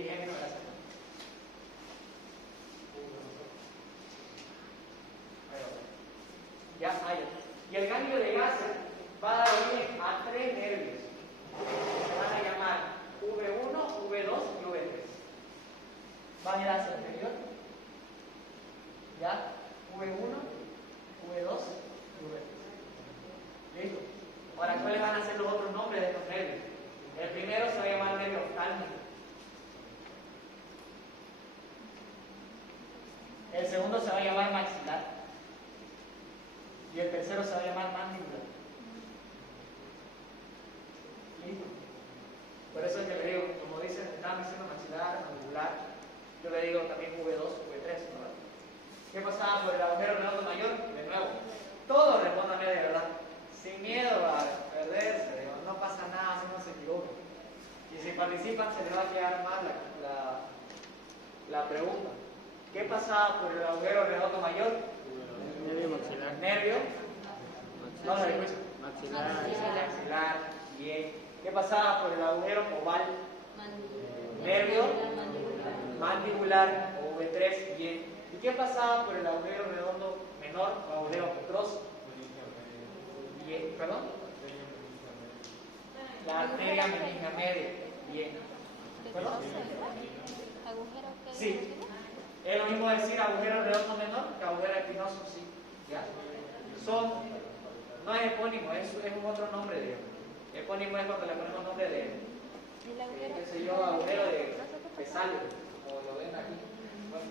Dije numeración. Ya, ahí. Y el ganglio de Gasser va a dar origen a 3 nervios. Se van a llamar V1, V2 y V3. Van a ir hacia el anterior. Ya, V1, V2 y V3. ¿Listo? Ahora, ¿cuáles van a ser los otros nombres de estos nervios? El primero se va a llamar nervio oftálmico. El segundo se va a llamar maxilar. Y el tercero se va a llamar mandíbula. ¿Listo? Por eso es que le digo, como dicen, estaban diciendo maxilar, mandibular, yo le digo también V2, V3, ¿verdad? ¿Qué pasaba por el agujero redondo mayor? De nuevo, todos respóndanme de verdad, sin miedo a perderse, digo, no pasa nada si uno se equivoca. Y si participan se les va a quedar mal la pregunta. ¿Qué pasaba por el agujero redondo mayor? Nervio maxilar. Nervio. No lo escucho. Maxilar. Bien. ¿Qué pasaba por el agujero oval? Nervio. Mandibular o V3. Bien. ¿Y qué pasaba por el agujero redondo menor o agujero petroso? Bien. ¿Perdón? La arteria meningia media. Bien. ¿Perdón? Sí. Es lo mismo decir agujero redondo menor que agujero espinoso, sí. ¿Ya? No es epónimo, es un otro nombre, digamos. Epónimo es cuando le ponemos nombre de, qué sé yo, agujero de pesalio, como lo ven aquí. Bueno.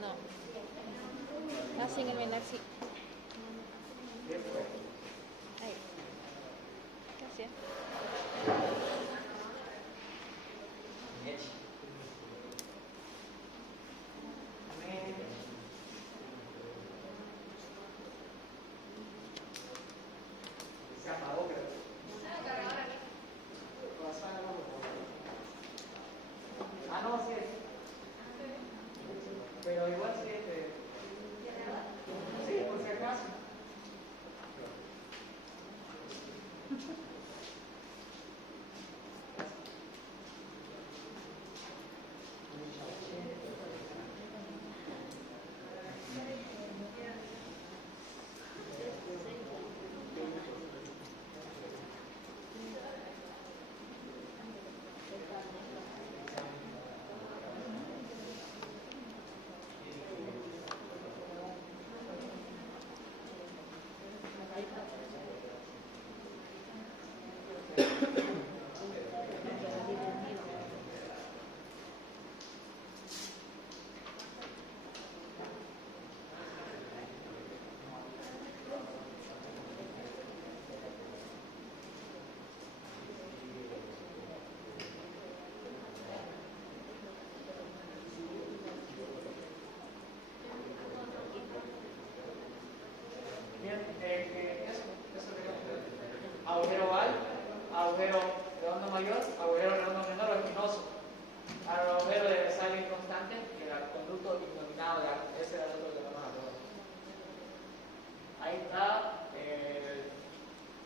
No. Así en el menor, sí. Bien, pues. Ahí. Gracias. Se apagó, creo. Ah, no, sí es. Pero igual sí es. Sí, por si acaso. Agujero oval, agujero redondo mayor, agujero redondo menor o espinoso. Agujero de pesalio inconstante y el conducto indominado de agua. Ese era el otro que vamos a probar. Ahí está el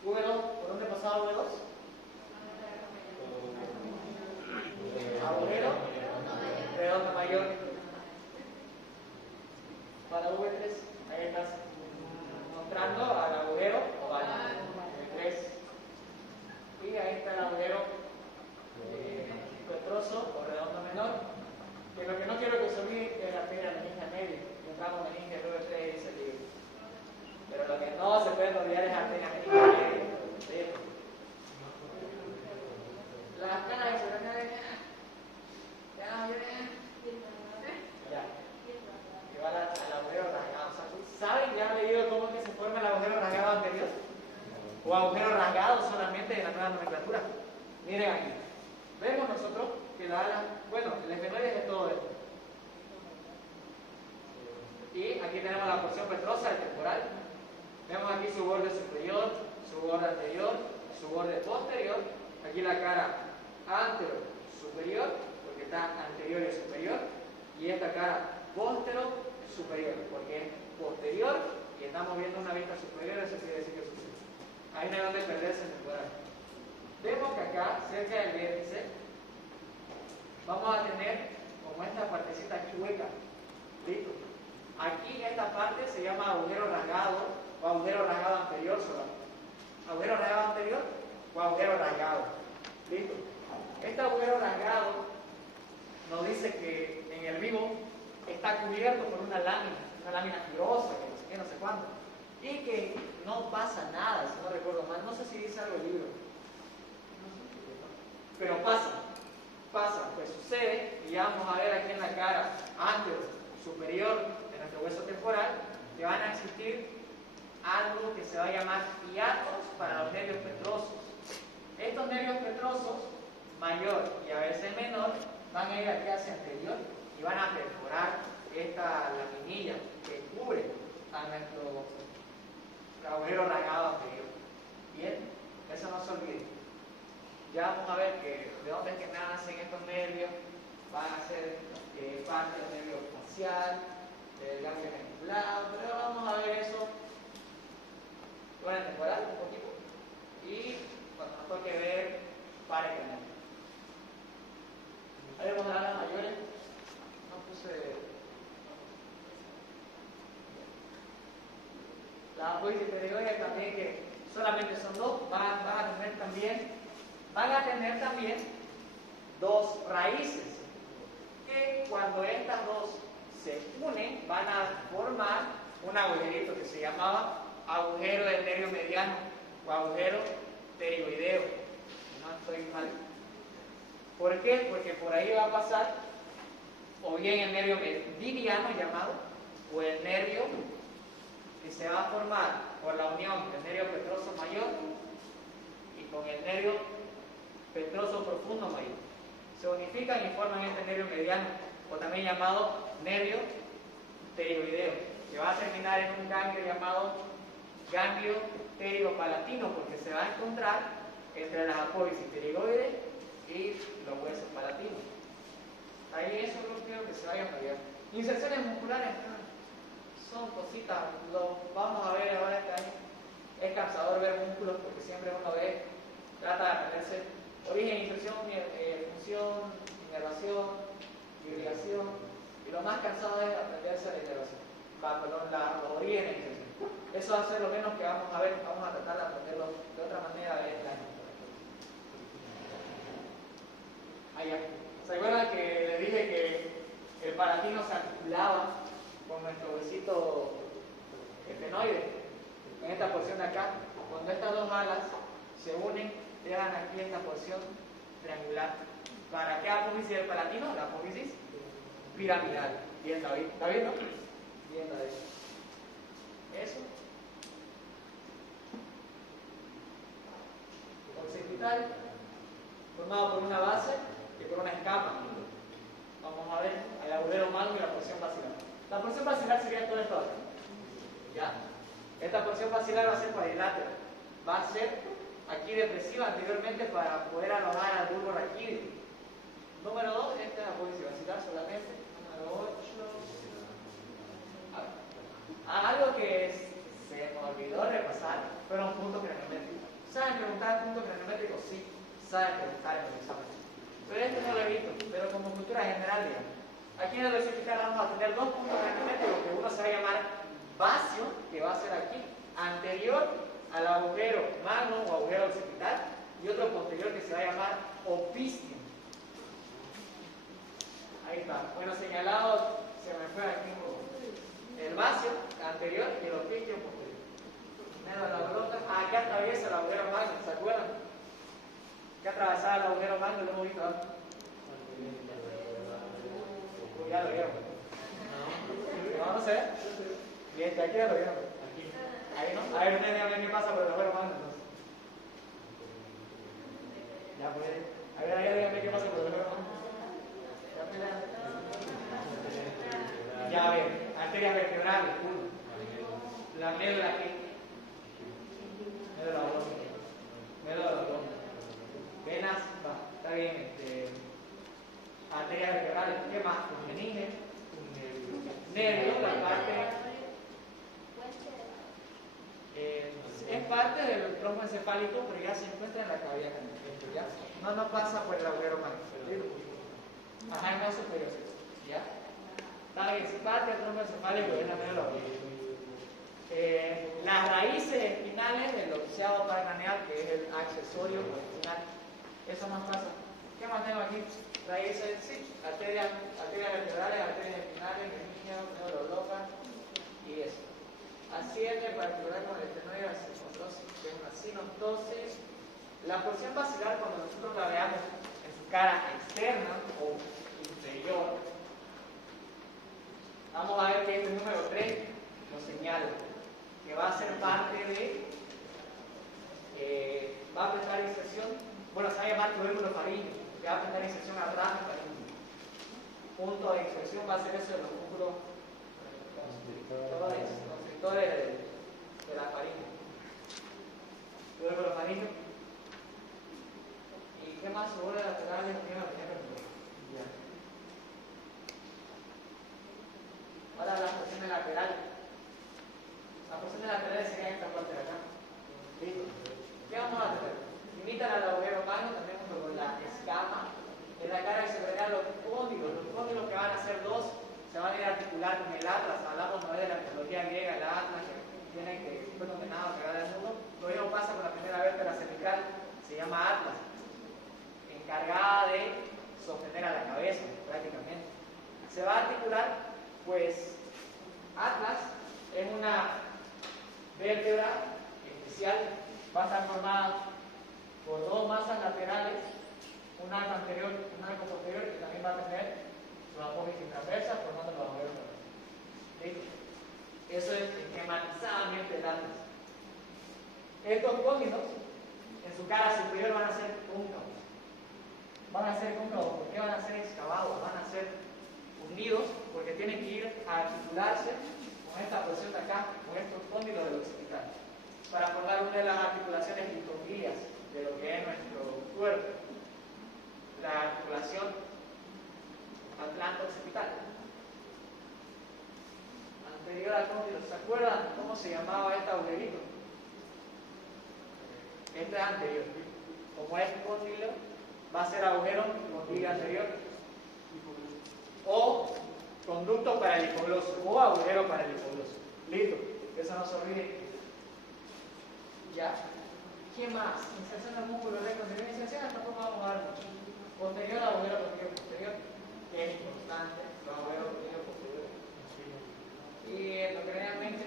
V2. ¿Por dónde pasaba V2? Agujero redondo mayor. Para V3, ahí estás mostrando al agujero oval. V3. Y ahí está el agujero petroso o redondo menor. Que lo que no quiero que se olvide es la arteria meningia media. Un ramo meningia V3 dice el libro. Pero lo que no se puede olvidar es la arteria meningia media. ¿Sí? Las canas de seguridad ya. Que va al agujero rasgado. O sea, ¿saben? ¿Ya han leído cómo es que se forma el agujero rasgado anterior? O agujero rasgado solamente en la nueva nomenclatura. Miren aquí. Vemos nosotros que la ala, bueno, el esfenoide es todo esto. Y aquí tenemos la porción petrosa, el temporal. Vemos aquí su borde superior, su borde anterior, su borde posterior. Aquí la cara antero superior, porque está anterior y superior. Y esta cara póstero superior, porque es posterior y estamos viendo una vista superior, eso quiere decir que es superior. Ahí no hay donde perderse en el temporal. Vemos que acá cerca del vértice, vamos a tener como esta partecita aquí hueca. ¿Listo? Aquí en esta parte se llama agujero rasgado o agujero rasgado anterior solamente. Agujero rasgado anterior o agujero rasgado. ¿Listo? Este agujero rasgado nos dice que en el vivo está cubierto por una lámina fibrosa, que no sé qué, no sé cuánto, y que no pasa nada, si no recuerdo mal. No sé si dice algo el libro, pero pasa, pues sucede, y ya vamos a ver aquí en la cara anterior, superior de nuestro hueso temporal, que van a existir algo que se va a llamar hiatos para los nervios petrosos. Estos nervios petrosos, mayor y a veces menor, van a ir aquí hacia anterior y van a perforar esta laminilla que cubre a nuestro agujero rasgado anterior. Bien, eso no se olvide. Ya vamos a ver que de dónde es que nacen estos nervios. Van a ser parte del nervio facial, del ganglio geniculado, pero vamos a ver eso con el temporal un poquito y cuando nos toque ver para el canal. Ahí vamos a dar las mayores. No puse. La apófisis pterigoidea también, que solamente son dos, van a tener también dos raíces, que cuando estas dos se unen van a formar un agujerito que se llamaba agujero del nervio mediano o agujero pterigoideo. No estoy mal. ¿Por qué? Porque por ahí va a pasar o bien el nervio meridiano llamado, o el nervio que se va a formar por la unión del nervio petroso mayor y con el nervio petroso profundo mayor. Se unifican y forman este nervio mediano, o también llamado nervio pterigoideo, que va a terminar en un ganglio llamado ganglio pterigopalatino, porque se va a encontrar entre las apófisis pterigoides y los huesos palatinos. Ahí eso no quiero que se vayan a olvidar. Inserciones musculares son cositas, lo vamos a ver ahora este año. Es cansador ver músculos porque siempre uno ve, trata de aprenderse origen, inserción, función, inervación, irrigación, y lo más cansado es aprenderse la inervación, los orígenes de inserción. Eso va a ser lo menos que vamos a ver, vamos a tratar de aprenderlo de otra manera este año. Allá. ¿Se acuerdan que les dije que el palatino se articulaba con nuestro huesito efenoide? En esta porción de acá, cuando estas dos alas se unen, dejan aquí esta porción triangular. ¿Para qué apófisis del palatino? La apófisis piramidal. Bien, David. ¿David, no? Bien, David. Eso. Occipital, formado por una base y por una escama. Vamos a ver el agujero magno y la porción basilar. La porción basilar sería todo esto acá. ¿Ya? Esta porción basilar va a ser cuadrilátera. Va a ser aquí depresiva anteriormente para poder alojar al bulbo raquídeo. Número 2, esta es la apófisis basilar solamente. Número 8. Algo que se me olvidó repasar fueron puntos craniométricos. ¿Saben preguntar puntos craniométricos? Sí, saben preguntar en el examen. Pero este no lo he visto, pero como cultura general, digamos. Aquí en el occipital vamos a tener dos puntos craniométricos, que uno se va a llamar basio, que va a ser aquí, anterior al agujero magno o agujero occipital, y otro posterior que se va a llamar opisthio. Ahí está. Bueno, señalado, se me fue aquí un poco. El basio anterior y el opisthio posterior. Medio de la bolota. Aquí atraviesa el agujero magno, ¿se acuerdan? Que atravesaba el agujero magno, lo hemos visto antes. Ya lo vieron. No, no sé. Bien, aquí ya lo vieron. Ahí no. A ver, dígame qué pasa por el agujero magno entonces. Ya puede. A ver, dígame qué pasa por el agujero magno. Ya ven, arterias vertebrales, uno. La médula aquí. Médula abdomen. Médula abdomen. Venas, va, está bien. Arterias vertebrales, ¿qué más? Meninges, nervios, la parte. Es parte del tronco encefálico encefálico, pero ya se encuentra en la cavidad craneal, ¿ya? No pasa por el agujero magno. Ajá, no es superior, ¿ya? Está bien, parte del tronco encefálico es la médula oblea. Las raíces espinales del onceavo par craneal, que es el accesorio o espinal. Eso más pasa. ¿Qué más tengo aquí? Raíces, sí, arterias vertebrales, arterias espinales, membrana, médula loca y eso. Asciende en particular con el estenoide a sinusosis, que es una sinostosis. La porción basilar, cuando nosotros la veamos en su cara externa o interior, vamos a ver que este número 3 lo señala, que va a ser parte de, va a prestar inserción, bueno, se va a llamar tubérculo faríngeo, que va a prestar inserción al ramo faríngeo. Punto de inserción va a ser eso de los músculos constrictores de la faringe. Tubérculo faríngeo. ¿Y qué más? Sobre laterales, ya. Ahora las porciones laterales. Las porciones laterales serían esta parte de acá. ¿Listo? ¿Qué vamos a hacer? Imitan al agujero magno también junto con la escama. En la cara se verán los cóndilos. Los cóndilos que van a ser dos se van a ir a articular con el atlas. Hablamos no de la mitología griega, el atlas que tiene que fue condenado a pegar al mundo. Lo mismo pasa con la primera vértebra cervical, se llama atlas, encargada de sostener a la cabeza prácticamente. Se va a articular, pues, atlas es una vértebra especial, va a estar formada por dos masas laterales, una arco anterior y un arco posterior, que también va a tener su apófisis transversa formando los agujeros. ¿Sí? Eso es esquematizadamente el atlas. Estos cóndilos en su cara superior van a ser cóncavos. Van a ser cóncavos porque van a ser excavados, van a ser hundidos porque tienen que ir a articularse con esta porción de acá, con estos cóndilos del occipital, para formar una de las articulaciones litoglias de lo que es nuestro cuerpo, la articulación atlanto-occipital. Anterior al cóndilo, ¿se acuerdan cómo se llamaba este agujerito? Este es anterior. Como es cóndilo, va a ser agujero con diga anterior o conducto para el hipogloso o agujero para el hipogloso. Listo, eso no se olvide. ¿Ya? ¿Qué más? Inserción del músculo recto anterior. Inserción tampoco vamos a dar mucho. Posterior, agujero posterior, que es importante. Los agujeros posterior. Y endocrinalmente,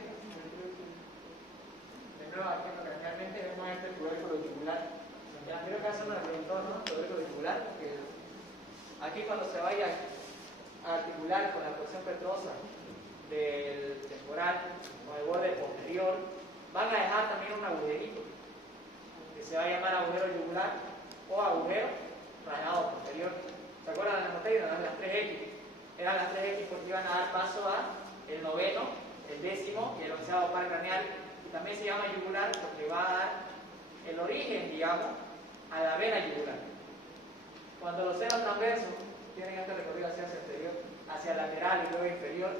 de nuevo aquí endocrinalmente vemos este tubérculo yugular. En el anterior caso me preguntó, ¿no? Tubérculo yugular, porque aquí cuando se vaya a articular con la porción petrosa del temporal, con el borde posterior, van a dejar también un agujerito que se va a llamar agujero yugular o agujero rajado posterior. ¿Se acuerdan de la notación? Eran las 3X. Eran las 3X porque iban a dar paso a el noveno, el décimo y el onceavo par craneal. Y también se llama yugular porque va a dar el origen, digamos, a la vena yugular. Cuando los senos transversos tienen este recorrido hacia el exterior, hacia el lateral y luego inferior,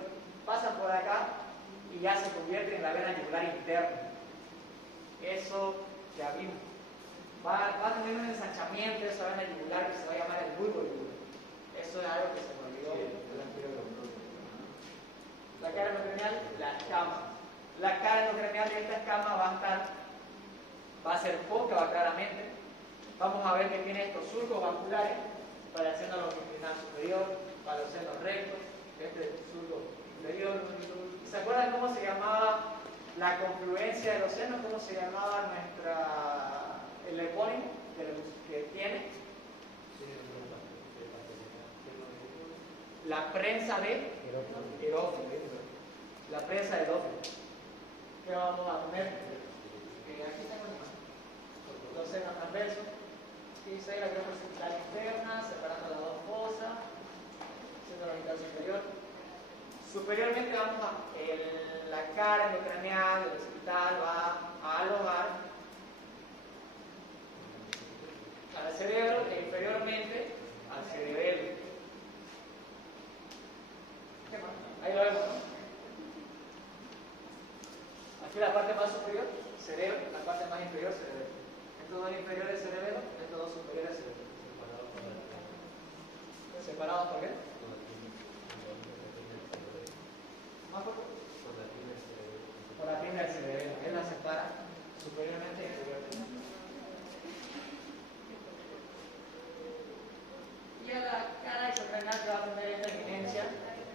pasan por acá y ya se convierten en la vena yugular interna. Eso ya vimos. Va a tener un ensanchamiento de esa vena yugular que se va a llamar el bulbo yugular. Eso es algo que se me olvidó del anterior. La cara endocranial, la escama. La cara endocranial de esta escama va a ser cóncava claramente. Vamos a ver que tiene estos surcos vasculares para el seno longitudinal superior, para los senos rectos, este es el surco inferior. ¿Se acuerdan cómo se llamaba la confluencia de los senos? ¿Cómo se llamaba el epónimo que tiene? La prensa de erófilo. La prensa de erófilo. ¿Qué vamos a poner? Aquí tengo los senos transversos. Y se la crema central interna, separando las dos fosas, haciendo la mitad superior. Superiormente vamos la cara endocranial, el occipital va a alojar al cerebro e inferiormente al cerebelo. ¿Qué más? Ahí lo vemos, ¿no? Aquí la parte más superior, cerebro, la parte más inferior, cerebelo. Estos dos inferiores del cerebelo, estos dos superiores del cerebelo. ¿Separados por qué? ¿Más por qué? Por la pinna del cerebelo. Él la separa superiormente y inferiormente. Y a la cara extracranial se va a tener esta eminencia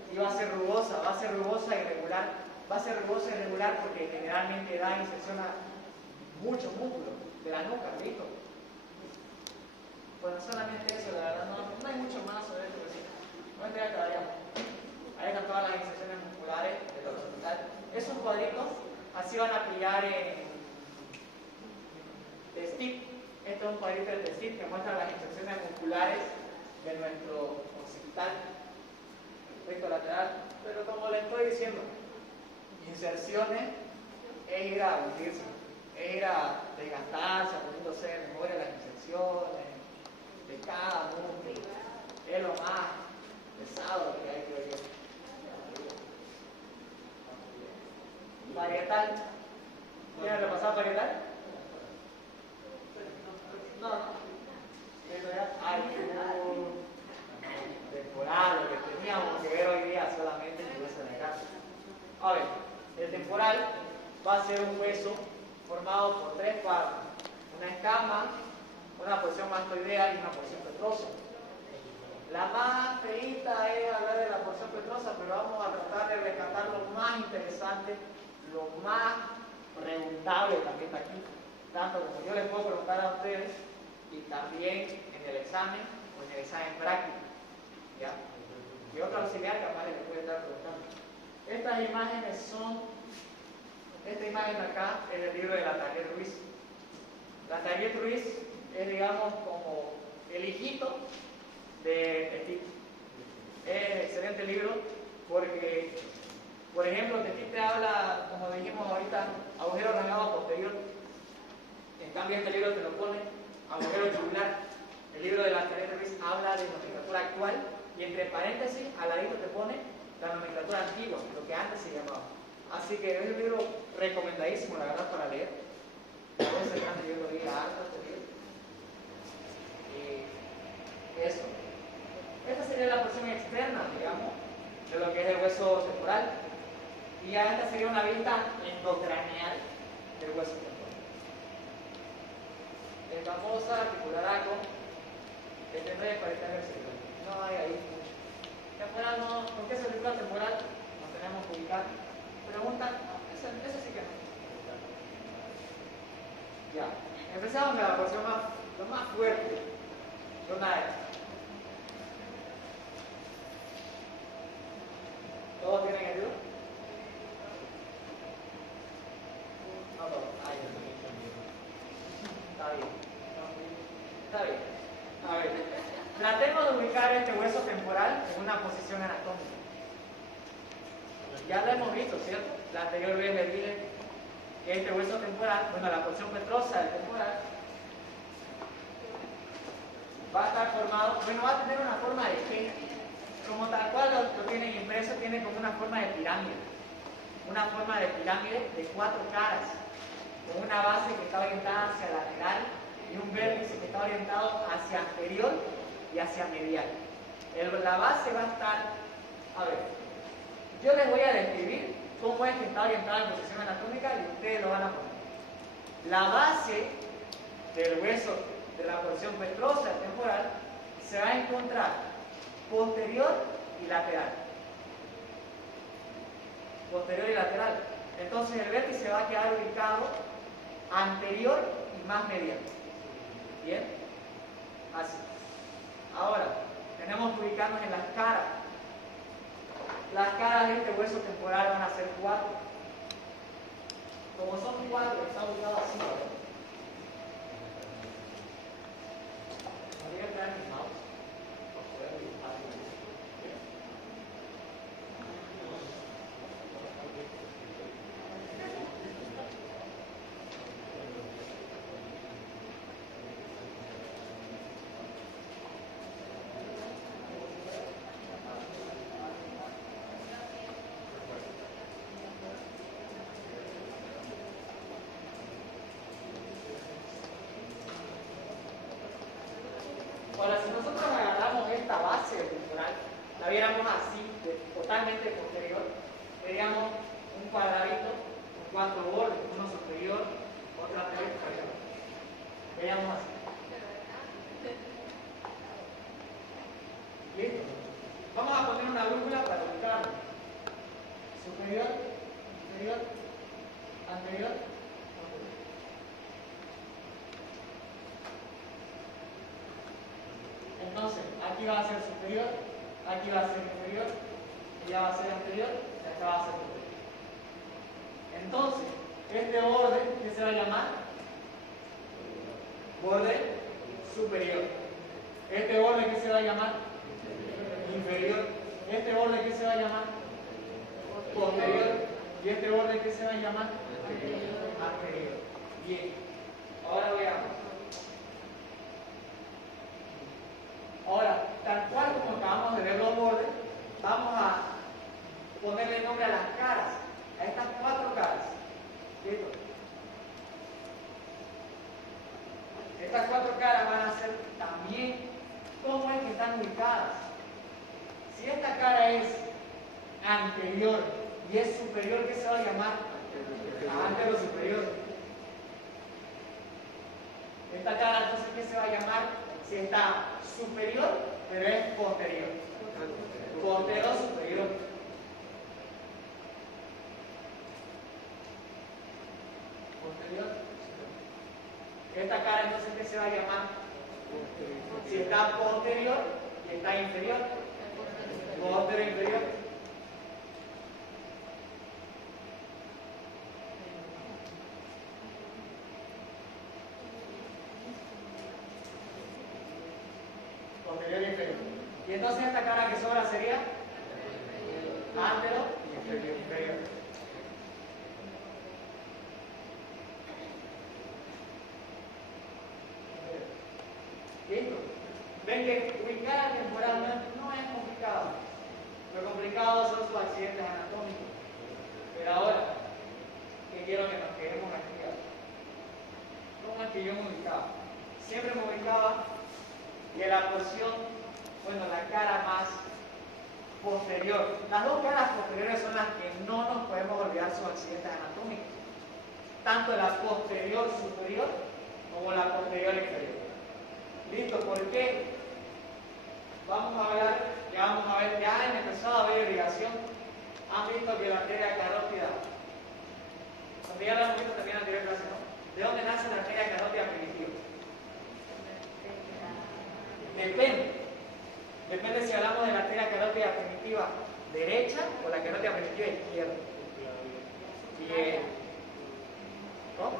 y va a ser rugosa y irregular. Va a ser rugosa y irregular porque generalmente da inserción a muchos músculos de la nuca, ¿listo? Bueno, solamente eso, la verdad, no hay mucho más sobre esto, pero sí. No me todavía. Ahí están todas las inserciones musculares de lo hospital. Esos cuadritos así van a pillar en TESTIP. Esto es un cuadrito de TESTIP que muestra las inserciones musculares de nuestro occipital, recto lateral. Pero como les estoy diciendo, inserciones es ir a hundirse, es ir a desgastarse, poniéndose de memoria las inserciones de cada músculo. Es lo más pesado que hay, creo yo. Parietal. ¿Tienen repasado parietal? No. Ay, temporal, lo que teníamos que ver hoy día solamente en hueso de acá. A ver, el temporal va a ser un hueso formado por tres partes: una escama, una porción mastoidea y una porción petrosa. La más feita es hablar de la porción petrosa, pero vamos a tratar de rescatar lo más interesante, lo más preguntable también está aquí. Tanto como yo les puedo preguntar a ustedes y también en el examen o en el examen práctico. ¿Ya? Y otro auxiliar capaz les puede estar preguntando. Estas imágenes son, esta imagen acá es del libro de Latagüe Ruiz. Latagüe Ruiz es, digamos, como el hijito de TESTIP. Es un excelente libro porque, por ejemplo, TESTIP te habla, como dijimos ahorita, agujero rangado posterior. En cambio, este libro te lo pone agujero yugular. El libro de Latagüe Ruiz habla de nomenclatura actual y entre paréntesis, al ladito te pone la nomenclatura antigua, lo que antes se llamaba. Así que es un libro recomendadísimo, la verdad, para leer. A veces yo lo leí harto este libro. Y eso. Esta sería la porción externa, digamos, de lo que es el hueso temporal. Y ya esta sería una vista endocraneal del hueso temporal. Escamosa, articularáco, tendré parietal cerebral. No hay ahí mucho. Temporal no, ¿con qué se articula temporal? Nos tenemos que ubicar. Preguntan, eso sí que no. Ya. Empezamos con la porción lo más fuerte. Zona E. ¿Todos tienen ayuda? No todos. Ahí está bien. Está bien. A ver. Tratemos de ubicar este hueso temporal en una posición anatómica. Ya lo hemos visto, ¿cierto? La anterior vez les dije que este hueso temporal, bueno, la porción petrosa del temporal, va a estar formado, bueno, va a tener una forma de G, como tal cual lo tienen impreso, tiene como una forma de pirámide. Una forma de pirámide de 4 caras, con una base que está orientada hacia lateral y un vértice que está orientado hacia anterior y hacia medial. La base va a estar, a ver, yo les voy a describir cómo es que está orientada en posición anatómica y ustedes lo van a poner. La base del hueso de la porción petrosa temporal se va a encontrar posterior y lateral. Posterior y lateral. Entonces el vértice va a quedar ubicado anterior y más medial. ¿Bien? Así. Ahora, tenemos que ubicarnos en las caras. Las caras de este hueso temporal van a ser 4. Como son 4, está ubicado así. Voy a traer mi mouse. viéramos así, totalmente posterior, veríamos un cuadradito con 4 bordes, uno superior, otro anterior, inferior. Veríamos así. ¿Listo? Vamos a poner una brújula para ubicarlo. Superior, inferior, anterior, posterior. Entonces, aquí va a ser superior, aquí va a ser inferior, allá va a ser anterior y acá va a ser posterior. Entonces, este borde, ¿qué se va a llamar? Borde superior. Este borde, ¿qué se va a llamar? Inferior. Este borde, ¿qué se va a llamar? Posterior. Y este borde, ¿qué se va a llamar? Anterior. Bien. Ahora veamos. Ahora, tal cual como acabamos de ver los bordes, vamos a ponerle nombre a las caras, a estas 4 caras. ¿Listo? Estas 4 caras van a ser también cómo es que están ubicadas. Si esta cara es anterior y es superior, ¿qué se va a llamar? Antero superior. Esta cara, entonces, ¿qué se va a llamar? Si está superior, pero es posterior. Postero superior. Posterior. Esta cara, entonces, ¿qué se va a llamar? Si está posterior y está inferior. Posterior inferior. Posterior y inferior. Y entonces esta cara que sobra sería antero y inferior. ¿Listo? Ven que ubicar temporalmente no es complicado. Lo complicado son sus accidentes anatómicos. Pero ahora, que quiero que nos quedemos aquí. ¿Cómo es que yo me ubicaba? Siempre me ubicaba y en la porción, bueno, la cara más posterior. Las 2 caras posteriores son las que no nos podemos olvidar sus accidentes anatómicos. Tanto la posterior superior como la posterior inferior. ¿Listo? ¿Por qué? Vamos a hablar, ya en empezado a ver irrigación. Han visto que la arteria carótida, cuando ya lo hemos visto también en la anterior clase, ¿no? ¿De dónde nace la arteria carótida primitiva? Depende si hablamos de la arteria carótida primitiva derecha o la carótida primitiva izquierda. Bien. ¿Cómo?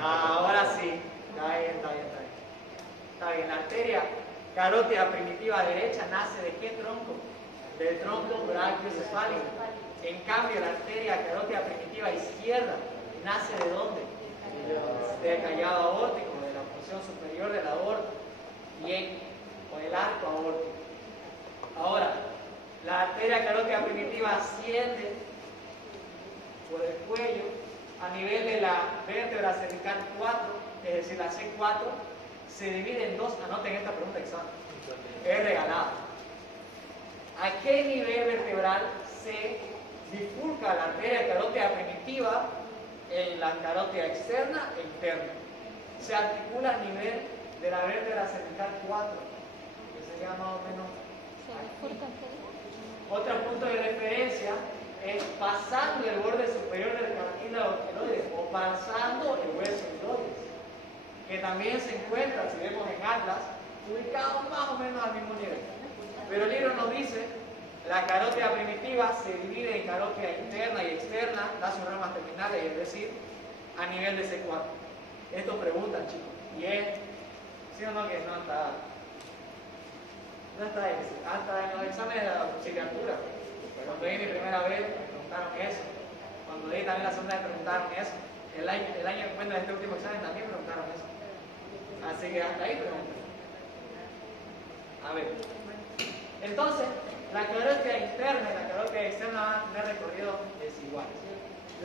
Ahora sí. Está bien. Está bien. La arteria carótida primitiva derecha nace ¿de qué tronco? Del tronco brachiocefálico. En cambio, la arteria carótida primitiva izquierda nace ¿de dónde? Del callado aórtico, de la porción superior de la aorta. Bien, o el arco aórtico. Ahora, la arteria carótida primitiva asciende por el cuello a nivel de la vértebra cervical 4, es decir, la C4, se divide en 2. Anoten esta pregunta examen. Es regalada. ¿A qué nivel vertebral se bifurca la arteria carótida primitiva en la carótida externa e interna? Se articula a nivel de la vértebra cervical 4, que sería más o menos aquí. Otro punto de referencia es pasando el borde superior del cartílago esqueloides o pasando el hueso esqueloides, que también se encuentra, si vemos en Atlas, ubicado más o menos al mismo nivel. Pero el libro nos dice, la carótida primitiva se divide en carótida interna y externa, da sus ramas terminales, es decir, a nivel de C4. Esto preguntan, chicos, y es, ¿sí o no que no está? No está ese. Hasta en los exámenes de la auxiliatura. Cuando di mi primera vez me preguntaron eso. Cuando di también la segunda vez me preguntaron eso. El año bueno, de este último examen también me preguntaron eso. Así que hasta ahí preguntan. A ver. Entonces, la carótida interna y la carótida externa van a tener recorridos desiguales.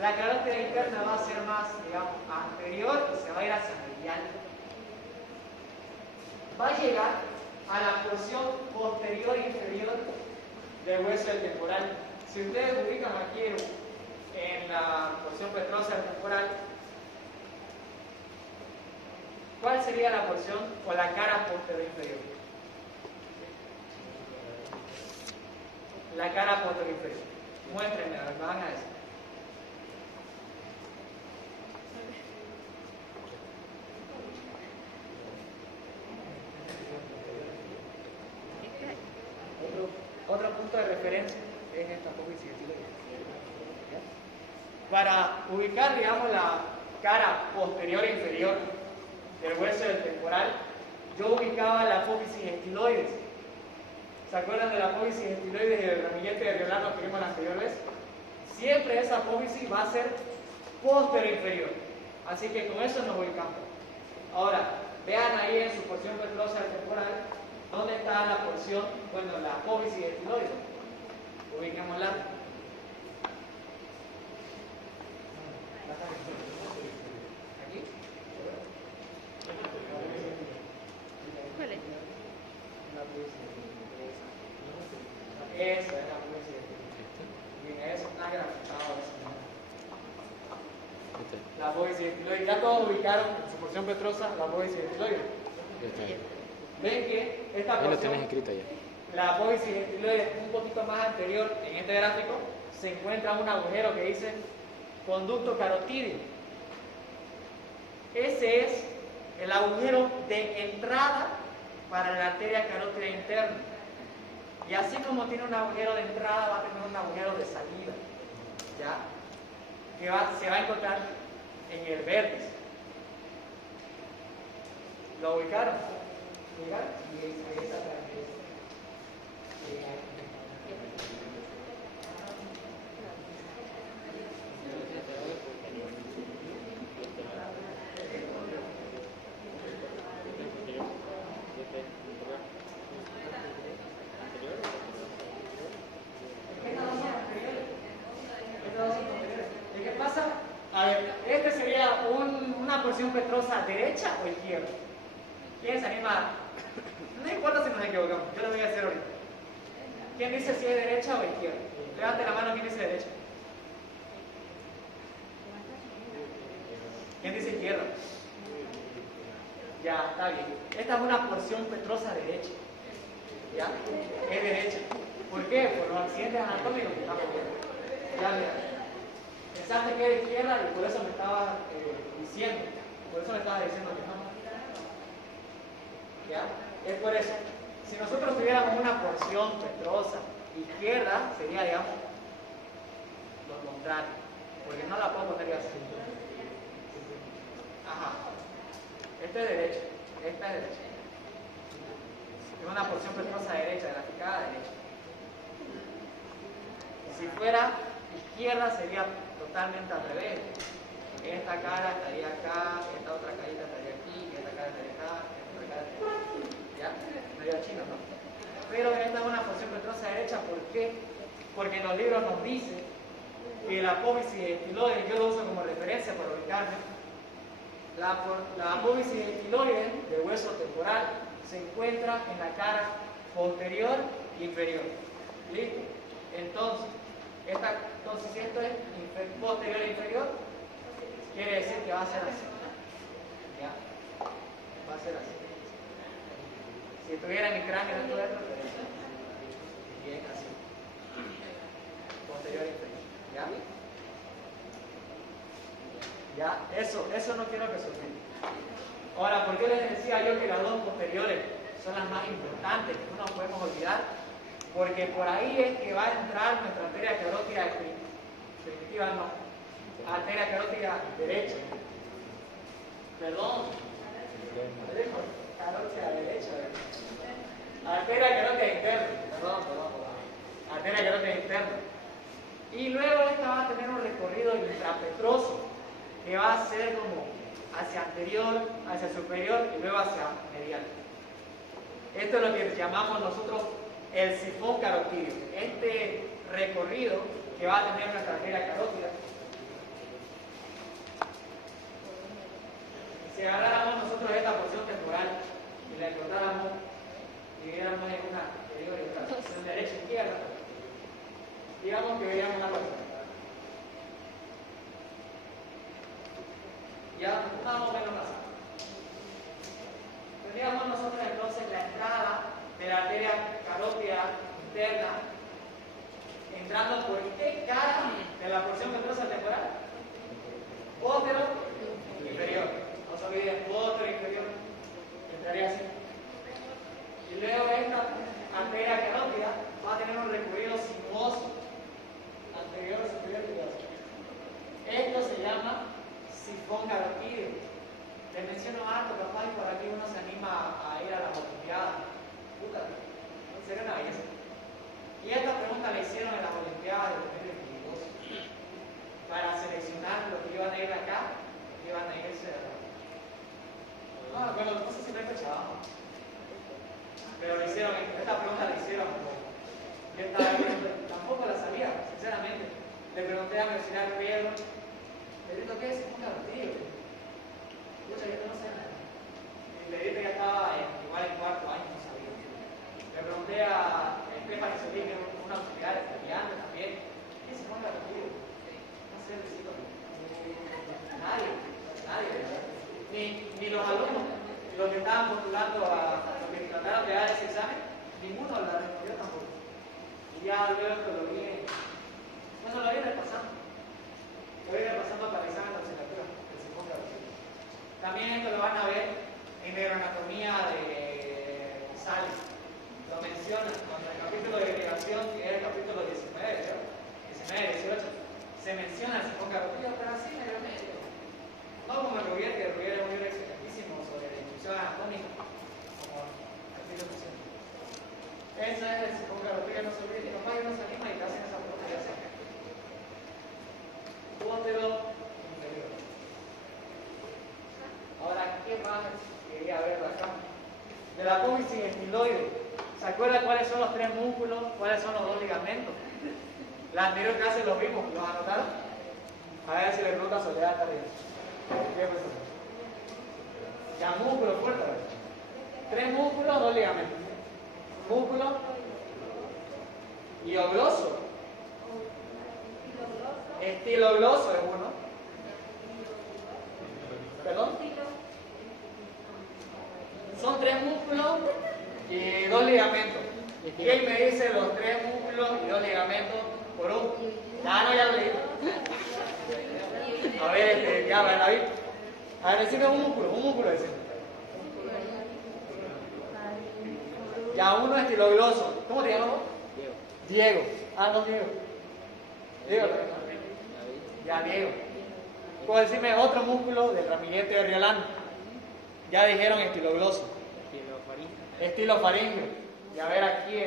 La carótida interna va a ser más, digamos, anterior y se va a ir hacia medial. Va a llegar a la porción posterior e inferior del hueso del temporal. Si ustedes ubican aquí en la porción petrosa del temporal, ¿cuál sería la porción o la cara posterior inferior? La cara posterior inferior. Muéstrenme, a ver, me van a decir. Otro punto de referencia es esta apófisis estiloide. Para ubicar, digamos, la cara posterior e inferior del hueso del temporal, yo ubicaba la apófisis estiloides. ¿Se acuerdan de la apófisis estiloides y del ramillete de Riolano que vimos la anterior vez? Siempre esa apófisis va a ser posterior inferior. Así que con eso nos ubicamos. Ahora, vean ahí en su porción petrosa del temporal, ¿dónde está la porción? Bueno, la apófisis estiloide. Ubiquémosla. ¿Aquí? ¿Cuál es? Esa es la apófisis estiloide. Bien, eso está graficado. La apófisis estiloide. Ya todos ubicaron en su porción petrosa la apófisis estiloide. Ven que esta Ahí lo porción, tenés escrito ya. la apófisis estiloide un poquito más anterior, en este gráfico, se encuentra un agujero que dice conducto carotídeo. Ese es el agujero de entrada para la arteria carótida interna. Y así como tiene un agujero de entrada, va a tener un agujero de salida. ¿Ya? Que se va a encontrar en el vértice. ¿Lo ubicaron? ¿Ubicaron? Y ahí está atrás. ¿Qué pasa? A ver, este sería una porción petrosa derecha o izquierda. ¿Quién se anima? No importa si nos equivocamos, yo lo voy a hacer ahorita. ¿Quién dice si es derecha o izquierda? Levante la mano, ¿quién dice derecha? ¿Quién dice izquierda? Ya, está bien. Esta es una porción petrosa derecha. ¿Ya? Es derecha. ¿Por qué? Por los accidentes anatómicos que estamos viendo. Ya, mira. Pensaste que era izquierda y por eso me estaba diciendo. Por eso me estaba diciendo que no. ¿Ya? Es por eso. Si nosotros tuviéramos una porción petrosa izquierda, sería, digamos, lo contrario. Porque no la puedo poner así. Ajá. Esta es derecha. Esta es derecha. Es una porción petrosa derecha, graficada derecha. Si fuera izquierda, sería totalmente al revés. Esta cara estaría acá, esta otra carita estaría aquí, esta cara estaría acá, esta otra cara estaría aquí. ¿Ya? Medio chino, ¿no? Pero esta es una porción petrosa derecha, ¿por qué? Porque en los libros nos dice que la apófisis estiloide, yo lo uso como referencia para ubicarme, la apófisis estiloide del hueso temporal se encuentra en la cara posterior e inferior. ¿Listo? Entonces, si esto es posterior e inferior, quiere decir que va a ser así. ¿Ya? Va a ser así. Si tuviera mi cráneo dentro de esto, bien así. Posterior e inferior. ¿Ya? ¿Ya? Eso no quiero que se olvide. Ahora, ¿por qué les decía yo que las dos posteriores son las más importantes, que no nos podemos olvidar? Porque por ahí es que va a entrar nuestra arteria carótida primitiva, no, arteria carótida derecha. Perdón. Carótida derecha. Arteria carótida interna. Perdón. Arteria carótida interna. Y luego esta va a tener un recorrido intrapetroso que va a ser como hacia anterior, hacia superior y luego hacia medial. Esto es lo que llamamos nosotros el sifón carotídeo. Este recorrido que va a tener nuestra arteria carótida. Si agarráramos nosotros esta porción temporal y la encontráramos dividiéramos en una anterior y otra, en derecha e izquierda, digamos que veíamos una cosa. Ya más o menos así. Tendríamos nosotros entonces la entrada de la arteria carótida interna entrando por qué cara de la porción ventrosa temporal. Póstero inferior. No se olviden, póstero inferior. Entraría así. Y luego esta arteria carótida va a tener un recorrido sinuoso anterior, superior y posterior. Esto se llama sifón carotídeo. Les menciono alto, capaz, y por aquí uno se anima a ir a las Olimpiadas. Puta, sería una belleza. Y esta pregunta la hicieron en las Olimpiadas de 2022 para seleccionar los que iban a ir acá, los que iban a irse a la... bueno, no sé si lo he escuchado, pero lo hicieron, esta pregunta la hicieron. Yo estaba viendo, tampoco la sabía, sinceramente. Le pregunté a mi auxiliar Pedro, Pedrito, ¿qué es un carotídeo? Yo no sé nada. Y Pedrito ya estaba igual en cuarto año, no sabía. Le pregunté a Estefan Solín, que es un auxiliar estudiante también, ¿qué es un carotídeo? No sé decirlo. Nadie. Ni los alumnos, los que estaban postulando los que trataron de dar ese examen, ninguno la respondió tampoco. Y ya luego lo vi, lo vi repasando. Lo vi repasando para el examen de asignatura, el segundo carotídeo. También esto lo van a ver en neuroanatomía de Sales. Lo menciona cuando en el capítulo de delegación, que es el capítulo 19, ¿verdad? 19, 18, se menciona el sifón carotídeo, pero así medio. No como el Rubier, que el Rubier es un libro excelentísimo sobre la instrucción anatómica, como así lo menciona. Eso es el sifón carotídeo, no se olvide, los padres no se animan y te hacen esa pregunta, ya saben. Póstero inferior. Ahora, ¿qué más quería ver acá? De la apófisis estiloide. ¿Se acuerdan cuáles son los tres músculos? ¿Cuáles son los dos ligamentos? La anterior clase los vimos, ¿los anotaron? A ver si le pregunta a Soledad acá arriba. ¿Qué pasó? Ya, músculo fuerte. Tres músculos, dos ligamentos. Músculo y ogloso. Estilogloso es uno. ¿Perdón? Son tres músculos y dos ligamentos. ¿Quién me dice los tres músculos y dos ligamentos por uno? Ya lo leí. A ver, ya, David. A ver, decime un músculo decime. Ya, uno estilogloso. ¿Cómo te llamas vos? Diego. No, Diego. Diego. Ya, Diego. ¿Puedo decirme otro músculo del ramillete de Riolano? Ya dijeron estilogloso. Estilofaringeo. Y a ver aquí,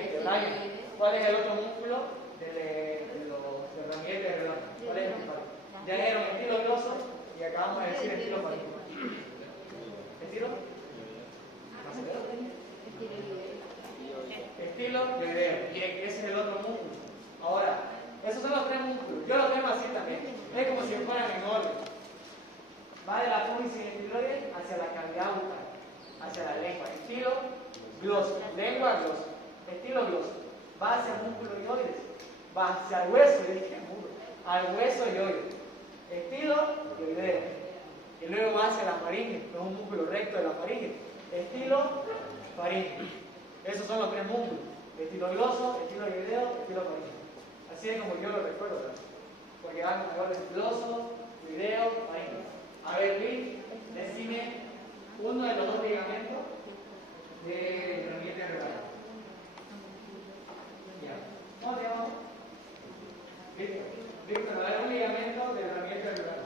¿cuál es el otro músculo del ramillete de Riolano? ¿Cuál es el músculo? Ya dijeron estilogloso y acabamos de decir estilofaringeo. ¿Estilo? Estiloideo. Y ese es el otro músculo. Ahora, esos son los tres músculos. Yo los tengo así también. Es como si fueran en orden. Va de la apófisis estiloide hacia la cavidad bucal, hacia la lengua. Estilo gloso. Lengua gloso. Estilo gloso. Va hacia el músculo ioides. Va hacia el hueso. Yo dije, al hueso ioides. Estilo ioideo. Y luego va hacia la faringe, que es un músculo recto de la faringe. Estilo faringe. Esos son los tres músculos. Estilo gloso, estilo ioideo, estilo faringe. Así es como yo lo recuerdo, ¿verdad? Porque van a ver gloso, ioideo, faringe. A ver, Luis, decime uno de los dos ligamentos del ramillete regular. Ya. ¿Cómo te llamas? Víctor, a ver un ligamento del ramillete regular.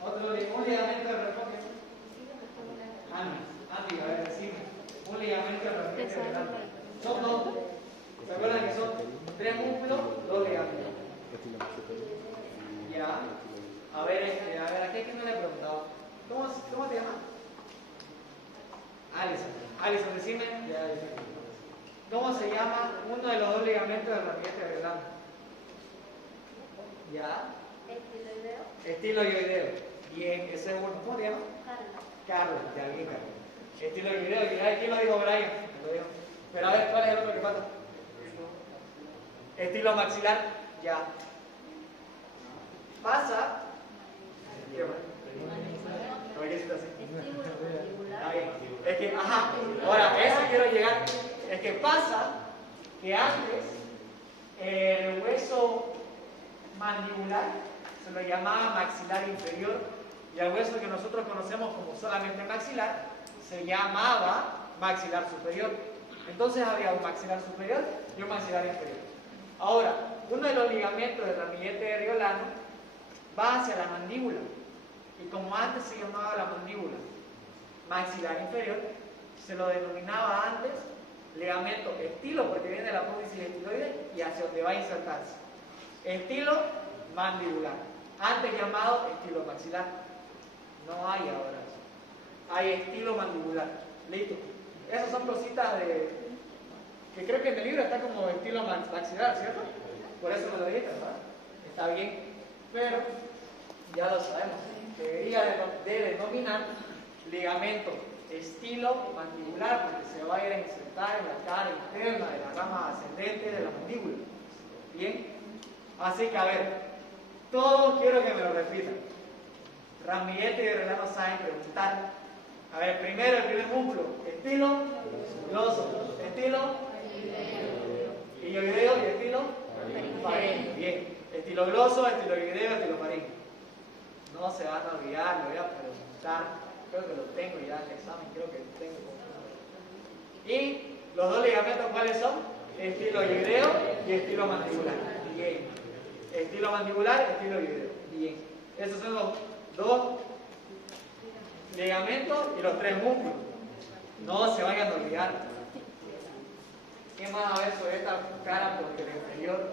Un ligamento de refugio. Andy, a ver, decime. Un ligamento de ramillete regular. Son dos. ¿Se acuerdan que son tres músculos, dos ligamentos? Ya. A ver, aquí no le he preguntado. ¿Cómo te llamas? Alison, decime. ¿Cómo se llama uno de los dos ligamentos del ramillete de Riolano? ¿Ya? Estiloideo. Estiloideo. Bien, ese es uno. ¿Cómo te llamas? Carlos, ya bien, Carlos. Estilo de video, ¿quién lo dijo? Brian. Me lo dijo. Pero a ver, ¿cuál es el otro que falta? Estilo maxilar, ya. Pasa. ¿Qué más? ¿Por qué está así? Está bien. Es que, ajá, ahora, a eso quiero llegar. Es que pasa que antes el hueso mandibular se lo llamaba maxilar inferior y el hueso que nosotros conocemos como solamente maxilar se llamaba maxilar superior. Entonces había un maxilar superior y un maxilar inferior. Ahora, uno de los ligamentos del ramillete de Riolano va hacia la mandíbula y como antes se llamaba la mandíbula maxilar inferior, se lo denominaba antes ligamento estilo porque viene de la apófisis estiloide y hacia donde va a insertarse. Estilo mandibular, antes llamado estilo maxilar. No hay ahora eso. Hay estilo mandibular. Listo. Esas son cositas que creo que en el libro está como estilo maxilar, ¿cierto? Por eso me lo dijiste, ¿verdad? Está bien. Pero ya lo sabemos. Debería de denominar ligamento estilo mandibular porque se va a ir a insertar en la cara interna de la rama ascendente de la mandíbula. Bien. Así que a ver, todos quiero que me lo repitan. Ramillete y Riolano saben preguntar. A ver, primero el primer músculo, estilo gloso, estilo ilioideo y estilo faríngeo. Bien, estilo gloso, estilo ilioideo, estilo faríngeo. No se van a olvidar, lo voy a preguntar. Creo que lo tengo ya en el examen, creo que lo tengo. Y los dos ligamentos, ¿cuáles son? Estilo ilioideo y estilo mandibular. Bien. Estilo mandibular, estilo ilioideo. Bien. Esos son los dos ligamentos y los tres músculos. No se vayan a olvidar. ¿Qué más a ver sobre esta cara? Porque el inferior